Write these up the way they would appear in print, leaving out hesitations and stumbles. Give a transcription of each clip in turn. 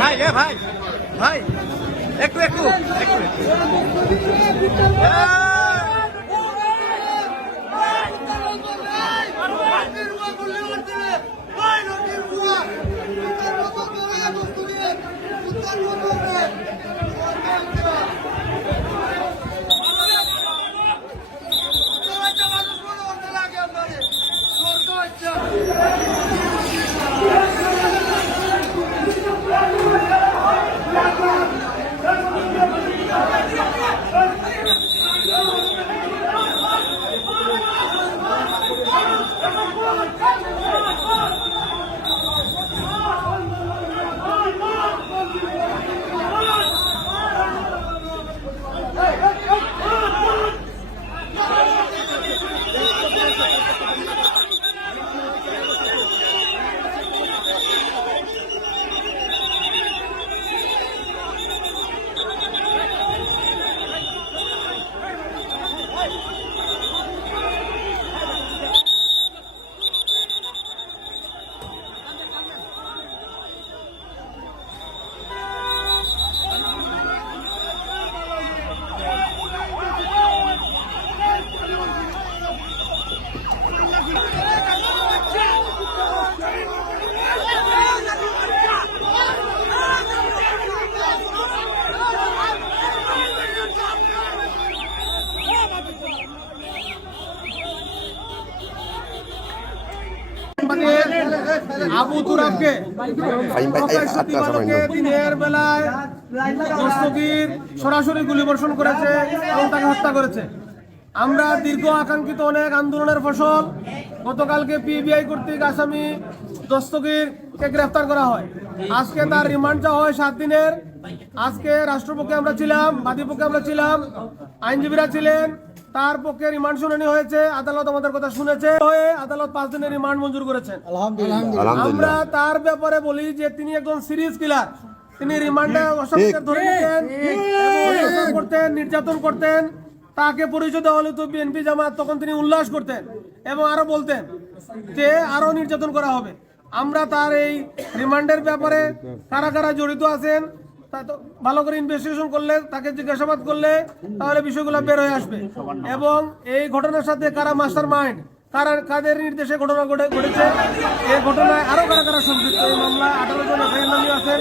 ভাই ভাই ভাই একটু একটু একটু আবু তুরাবকে দিনের বেলায় দস্তগীর সরাসরি গুলিবর্ষণ করেছে এবং তাকে হত্যা করেছে। আমরা দীর্ঘ আকাঙ্ক্ষিত অনেক আন্দোলনের ফসল গতকালকে পিবিআই কর্তৃক আসামি দস্তগীরকে গ্রেফতার করা হয়। আজকে তার রিমান্ড চাওয়া হয় 7 দিনের। আজকে রাষ্ট্রপক্ষে আমরা ছিলাম, বাদীপক্ষে আমরা ছিলাম, আইনজীবীরা ছিলেন। তার পক্ষে রিমান্ড শুনানি হয়েছে, আদালত আমাদের কথা শুনেছে, আদালত 5 দিনের রিমান্ড মঞ্জুর করেছেন। আমরা তার ব্যাপারে বলি যে তিনি একজন সিরিয়াস কিলার। তিনি রিমান্ডে অসামিদের ধরে নিতেন, করতেন, নির্যাতন করতেন। তাকে পরিচয় দেওয়া হলে তো বিএনপি জামাত, তখন তিনি উল্লাস করতেন এবং আরো বলতেন যে আরো নির্যাতন করা হবে। আমরা তার এই রিমান্ডের ব্যাপারে কারা কারা জড়িত আছেন ভালো করে ইনভেস্টিগেশন করলে, তাকে জিজ্ঞাসাবাদ করলে তাহলে বিষয়গুলো বের হয়ে আসবে এবং এই ঘটনার সাথে কারা মাস্টার মাইন্ড, কাদের নির্দেশে ঘটনা ঘটেছে, এই ঘটনায় আরো কারা কারা সম্পৃক্ত। এই মামলায় 18 জন এফআইআর আছেন,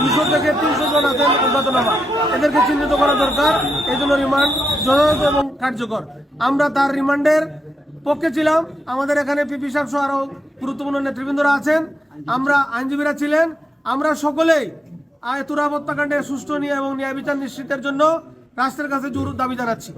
200 থেকে 300 জন আছেন অজ্ঞাতনামা। এদেরকে চিহ্নিত করা দরকার। এই জন্য রিমান্ড যথাযথ এবং কার্যকর। আমরা তার রিমান্ডের পক্ষে ছিলাম। আমাদের এখানে পিপি সাহেব সহ আরো গুরুত্বপূর্ণ নেতৃবৃন্দরা আছেন, আমরা আইনজীবীরা ছিলেন। আমরা সকলেই তুরাব হত্যাকাণ্ডের সুষ্ঠু এবং ন্যায় বিচার নিশ্চিতের জন্য রাষ্ট্রের কাছে জোর দাবি জানাচ্ছি।